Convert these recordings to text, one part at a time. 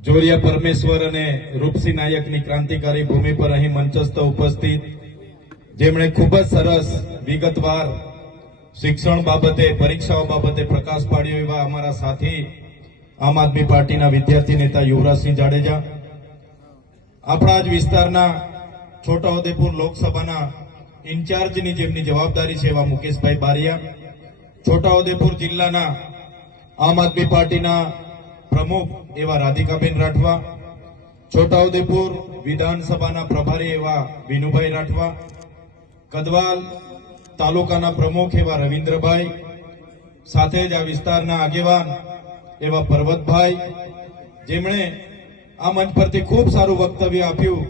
જોરિયા પરમેશ્વર અને રૂપસિંહ નાયકની ક્રાંતિકારી ભૂમિ પર અહીં મંચસ્થ ઉપસ્થિત જેમણે ખૂબ જ સરસ વિગતવાર શિક્ષણ બાબતે પરીક્ષાઓ બાબતે પ્રકાશ પાડ્યો એવા અમારા સાથી આમ આદમી પાર્ટીના વિદ્યાર્થી નેતા યુવરાજસિંહ જાડેજા, આપણા જ વિસ્તારના છોટાઉદેપુર લોકસભાના ઇન્ચાર્જની જેમની જવાબદારી છે એવા મુકેશભાઈ બારિયા, છોટાઉદેપુર જિલ્લાના આમ આદમી પાર્ટીના પ્રમુખ એવા રાધિકાબેન રાઠવા, છોટાઉદેપુર વિધાનસભાના પ્રભારી એવા વિનુભાઈ રાઠવા, કદવાલ તાલુકાના પ્રમુખ એવા રવિન્દ્રભાઈ, સાથે જ આ વિસ્તારના આગેવાન એવા પર્વતભાઈ, જેમણે આ મંચ પરથી ખૂબ સારું વક્તવ્ય આપ્યું,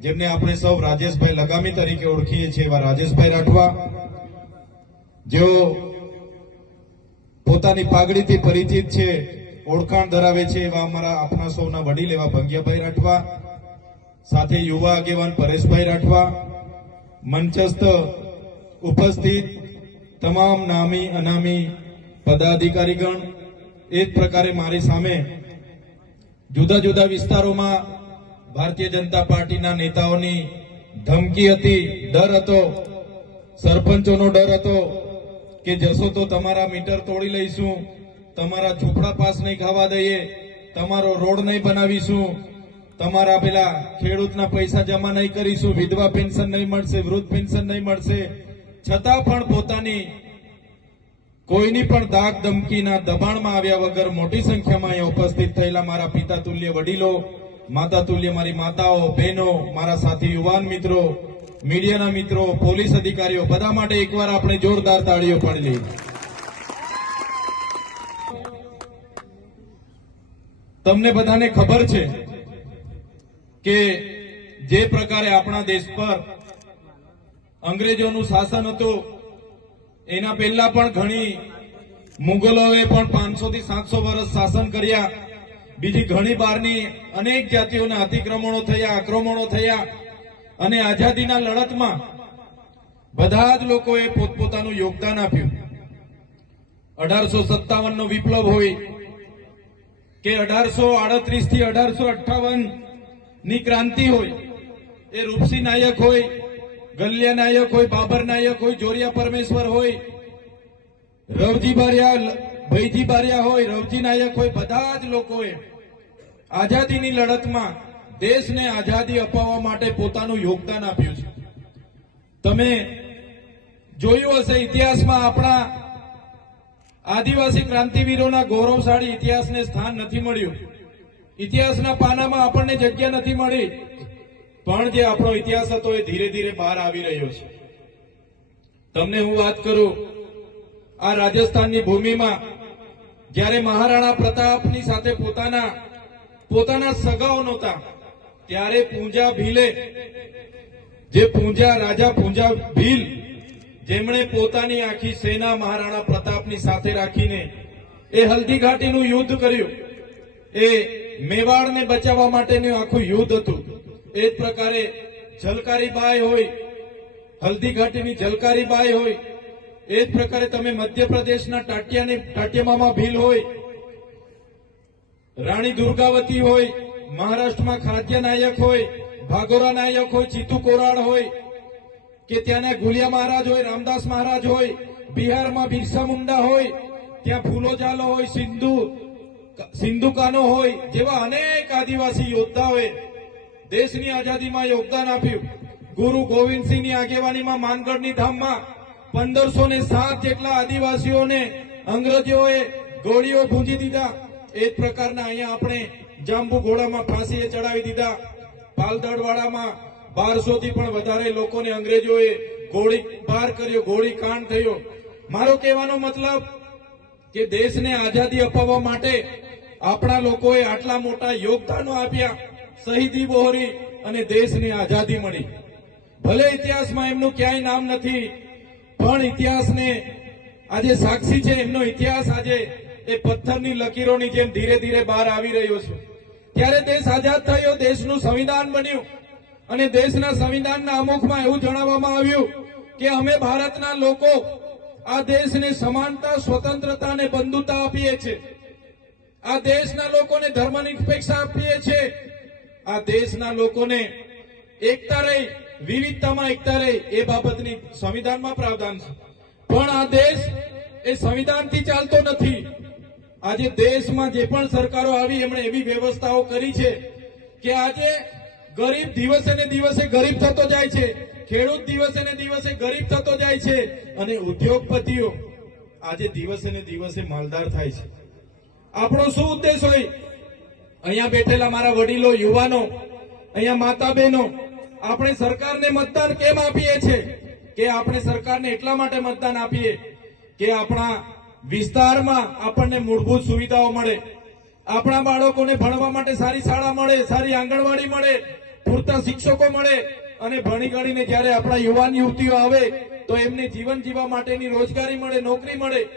જેમને આપણે સૌ રાજેશભાઈ લગામી તરીકે ઓળખીએ છીએ એવા રાજેશભાઈ રાઠવા, જેઓ પોતાની પાઘડીથી પરિચિત છે, ઓળખાણ ધરાવે છે એવા અમારા આપણા સૌના વડીલ એવા ભંગિયાભાઈ રાઠવા, સાથે યુવા આગેવાન પરેશભાઈ રાઠવા, મંચસ્થ ઉપસ્થિત તમામ નામી અનામી પદાધિકારીગણ, એ જ પ્રકારે મારી સામે જુદા જુદા વિસ્તારોમાં ભારતીય જનતા પાર્ટીના નેતાઓની ધમકી હતી, ડર હતો, સરપંચોનો ડર હતો કે જશો તો તમારા મીટર તોડી લઈશું, તમારા ઝૂંપડા પાસ નહીં ખાવા દઈએ, તમારો રોડ નહીં બનાવીશું, તમારા પેલા ખેડૂતના પૈસા જમા નહીં કરીશું, વિધવા પેન્શન નહીં મળશે, વૃદ્ધ પેન્શન નહીં મળશે, છતાં પણ પોતાની કોઈની પણ દાગ ધમકીના દબાણમાં આવ્યા વગર મોટી સંખ્યામાં અહીંયા ઉપસ્થિત થયેલા મારા પિતા તુલ્ય વડીલો, માતા તુલ્ય મારી માતાઓ, બહેનો, મારા સાથી યુવાન મિત્રો, મીડિયાના મિત્રો, પોલીસ અધિકારીઓ, બધા માટે એકવાર આપણે જોરદાર તાળીઓ પાડી લઈએ. તમને બધાને ખબર છે કે જે પ્રકારે આપણા દેશ પર અંગ્રેજોનું શાસન હતું, એના પહેલા પણ ઘણી મુગલોએ પણ 500 થી 700 વર્ષ શાસન કર્યા, બીજી ઘણી બહારની અનેક જાતિઓના અતિક્રમણો થયા, આક્રમણો થયા, અને આઝાદીના લડતમાં બધા જ લોકોએ પોતપોતાનું યોગદાન આપ્યું. 1857 નો વિપ્લવ હોય કે 1838 થી 1858 ની ક્રાંતિ હોય, એ રૂપસિંહ નાયક હોય, ગલિયા નાયક હોય, બાબર નાયક હોય, જોરિયા પરમેશ્વર હોય, રવજી બારિયા, ભૈજી બારિયા હોય, રવજી નાયક હોય, બધા જ લોકોએ આઝાદીની લડતમાં દેશને આઝાદી અપાવવા માટે પોતાનું યોગદાન આપ્યું છે. તમે જોયું હશે ઇતિહાસમાં આપણા આદિવાસી ક્રાંતિવીરોના ગૌરવશાળી ઇતિહાસને સ્થાન નથી મળ્યું, ઇતિહાસના પાનામાં આપણને જગ્યા નથી મળી, પણ જે આપણો ઇતિહાસ હતો એ ધીરે ધીરે બહાર આવી રહ્યો છે. તમને હું વાત કરું, આ રાજસ્થાનની ભૂમિમાં જ્યારે મહારાણા પ્રતાપની સાથે પોતાના સગાઓ નહોતા, ત્યારે પૂંજા ભીલે, જે રાજા પૂંજા ભીલ, જેમણે પોતાની આખી સેના મહારાણા પ્રતાપની સાથે રાખીને એ હલ્દી ઘાટીનું યુદ્ધ કર્યું, એ મેવાડને બચાવવા માટેનું આખું યુદ્ધ હતું. એ જ પ્રકારે ઝલકારીબાઈ હોય, હલ્દી ઘાટીની ઝલકારીબાઈ હોય, એ જ પ્રકારે તમે મધ્યપ્રદેશના ટાટિયામામા ભીલ હોય, રાણી દુર્ગાવતી હોય, મહારાષ્ટ્રમાં ખાદ્ય નાયક હોય, ભાગોરા નાયક હોય, ચીતુ કોરાડ હોય, કે ત્યાંના ગુલિયા મહારાજ હોય, રામદાસ મહારાજ હોય, બિહારમાં બિરસા મુંડા હોય, ત્યાં ફૂલો જાલો હોય, સિંધુ કાનો હોય, જેવા અનેક આદિવાસી યોદ્ધાઓએ દેશની આઝાદીમાં યોગદાન આપ્યું. ગુરુ ગોવિંદસિંહની આગેવાનીમાં માનગઢની ધામમાં 1507 જેટલા આદિવાસીઓને અંગ્રેજોએ ગોળીઓ ભૂંજી દીધા. એ જ પ્રકારના અહીંયા આપણે જાંબુ ઘોડામાં ફાંસીએ ચડાવી દીધા. પાલદડવાડામાં 1200 થી પણ વધારે લોકોને અંગ્રેજોએ ગોળી બાર કર્યો, ગોળી કાંડ થયો. મારો કહેવાનો મતલબ કે દેશને આઝાદી અપાવવા માટે આપણા લોકોએ આટલા મોટા યોગદાનો આપ્યા, શહીદી વહોરી અને દેશની આઝાદી મળી. ભલે ઇતિહાસમાં એમનું ક્યાંય નામ નથી, પણ ઇતિહાસને આજે સાક્ષી છે, એમનો ઇતિહાસ આજે એ પથ્થરની લકીરોની જેમ ધીરે ધીરે બહાર આવી રહ્યો છે. ત્યારે દેશ આઝાદ થયો, દેશનું સંવિધાન બન્યું, અને દેશના સંવિધાનના આમુખમાં એવું જણાવવામાં આવ્યું કે અમે ભારતના લોકો આ દેશને સમાનતા, સ્વતંત્રતા અને બંધુતા આપીએ છીએ. આ દેશના લોકોને ધર્મનિરપેક્ષતા આપીએ છીએ, આ દેશના લોકોને એકતા રહી, વિવિધતામાં એકતા રહી એ બાબતની સંવિધાનમાં પ્રાવધાન છે. પણ આ દેશ એ સંવિધાનથી ચાલતો નથી. આજે દેશમાં જે પણ સરકારો આવી એમણે એવી વ્યવસ્થાઓ કરી છે કે આજે ગરીબ દિવસે ને દિવસે ગરીબ થતો જાય છે, ખેડૂત દિવસે ને દિવસે ગરીબ થતો જાય છે અને ઉદ્યોગપતિઓ આજે દિવસે ને દિવસે માલદાર થાય છે. આપણો શું ઉદ્દેશ હોય? અહીંયા બેઠેલા મારા વડીલો, યુવાનો, અહીંયા માતા બહેનો, આપણે સરકારને મતદાન કેમ આપીએ છીએ? કે આપણે સરકારને એટલા માટે મતદાન આપીએ કે આપણા વિસ્તારમાં આપણને મૂળભૂત સુવિધાઓ મળે, આપણા બાળકોને ભણવા માટે સારી શાળા મળે, સારી આંગણવાડી મળે, પૂરતા શિક્ષકો મળે અને ભણી ગણીને જ્યારે આપણા યુવાન યુવતીઓ આવે તો એમને જીવન જીવવા માટેની રોજગારી મળે, નોકરી મળે.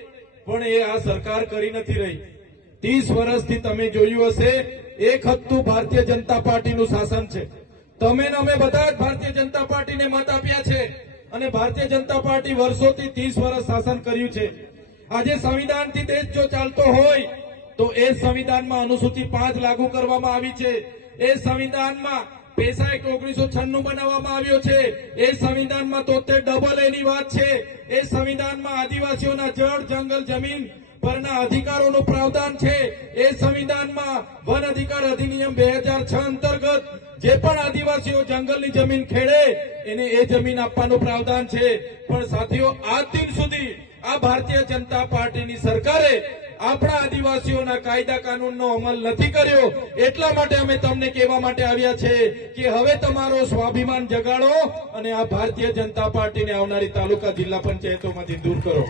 પણ એ આ સરકાર કરી નથી રહી. 30 વર્ષથી તમે જોયું હશે એક હપ્તું ભારતીય જનતા પાર્ટીનું શાસન છે. તમે ને અમે બધા જ ભારતીય જનતા પાર્ટીને મત આપ્યા છે અને ભારતીય જનતા પાર્ટી વર્ષોથી 30 વર્ષ શાસન કર્યું છે. આજે સંવિધાનથી દેશ જો ચાલતો હોય તો એ સંવિધાનમાં અનુસૂચિ 5 લાગુ કરવામાં આવી છે. એ સંવિધાનમાં પેશા એક્ટ 1996 બનાવવામાં આવ્યો છે. એ સંવિધાનમાં 73 એની વાત છે. એ સંવિધાનમાં આદિવાસીઓના જળ, જંગલ, જમીન પરના અધિકારોનું પ્રાવધાન છે. એ સંવિધાનમાં વન અધિકાર અધિનિયમ 2006 અંતર્ગત જે પણ આદિવાસીઓ જંગલની જમીન ખેડે એને એ જમીન આપવાનું પ્રાવધાન છે. પણ સાથીઓ, આજ દિન સુધી આ ભારતીય જનતા પાર્ટીની સરકારે આપણા આદિવાસીઓના કાયદા કાનૂનનો અમલ નથી કર્યો. એટલા માટે અમે તમને કહેવા માટે આવ્યા છે કે હવે તમારો સ્વાભિમાન જગાડો અને આ ભારતીય જનતા પાર્ટીને આવનારી તાલુકા જિલ્લા પંચાયતોમાંથી દૂર કરો.